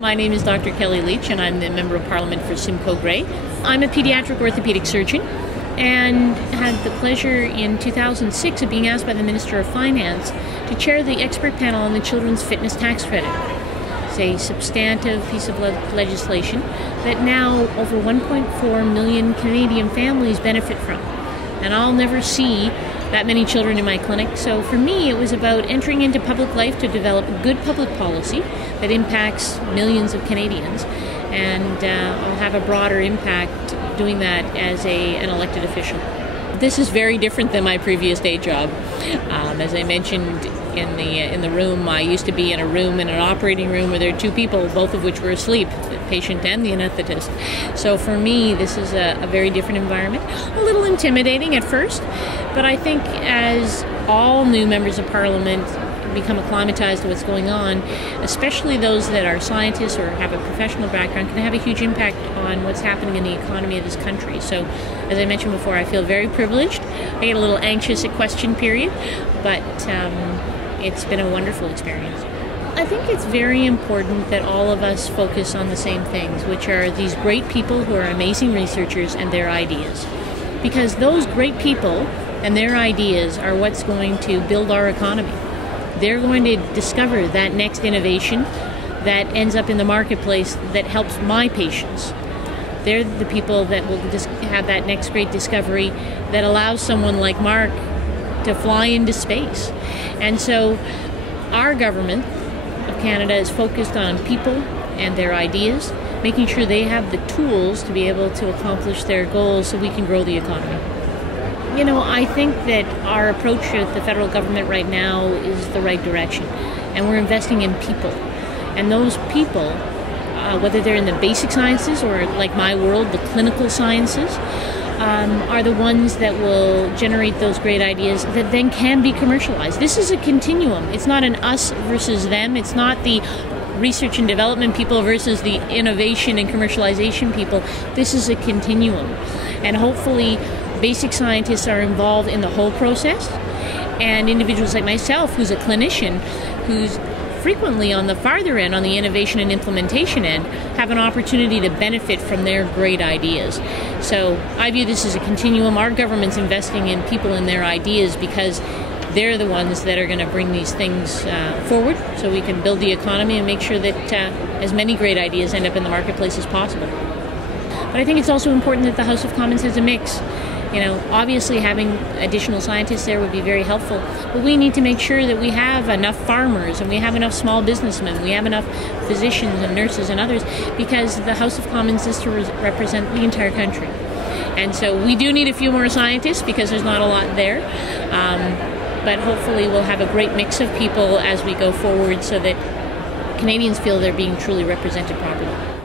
My name is Dr. Kellie Lietch, and I'm the Member of Parliament for Simcoe Grey. I'm a pediatric orthopedic surgeon and had the pleasure in 2006 of being asked by the Minister of Finance to chair the expert panel on the Children's Fitness Tax Credit. It's a substantive piece of legislation that now over 1.4 million Canadian families benefit from. And I'll never see that many children in my clinic. So for me, it was about entering into public life to develop good public policy that impacts millions of Canadians, and I'll have a broader impact doing that as an elected official. This is very different than my previous day job. As I mentioned in the room, I used to be in an operating room where there are two people, both of which were asleep, the patient and the anesthetist. So for me, this is a very different environment. A little intimidating at first, but I think as all new members of Parliament become acclimatized to what's going on, especially those that are scientists or have a professional background, can have a huge impact on what's happening in the economy of this country. So, as I mentioned before, I feel very privileged. I get a little anxious at question period, but it's been a wonderful experience. I think it's very important that all of us focus on the same things, which are these great people who are amazing researchers and their ideas. Because those great people and their ideas are what's going to build our economy. They're going to discover that next innovation that ends up in the marketplace that helps my patients. They're the people that will just have that next great discovery that allows someone like Mark to fly into space. And so our government of Canada is focused on people and their ideas, making sure they have the tools to be able to accomplish their goals so we can grow the economy. You know, I think that our approach at the federal government right now is the right direction, and we're investing in people. And those people, whether they're in the basic sciences or, like my world, the clinical sciences, are the ones that will generate those great ideas that then can be commercialized. This is a continuum. It's not an us versus them. It's not the research and development people versus the innovation and commercialization people. This is a continuum. And hopefully basic scientists are involved in the whole process, and individuals like myself, who's a clinician, who's frequently on the farther end, on the innovation and implementation end, have an opportunity to benefit from their great ideas. So I view this as a continuum. Our government's investing in people and their ideas because they're the ones that are going to bring these things forward so we can build the economy and make sure that as many great ideas end up in the marketplace as possible. But I think it's also important that the House of Commons has a mix. You know, obviously having additional scientists there would be very helpful, but we need to make sure that we have enough farmers and we have enough small businessmen, we have enough physicians and nurses and others, because the House of Commons is to represent the entire country. And so we do need a few more scientists because there's not a lot there, but hopefully we'll have a great mix of people as we go forward so that Canadians feel they're being truly represented properly.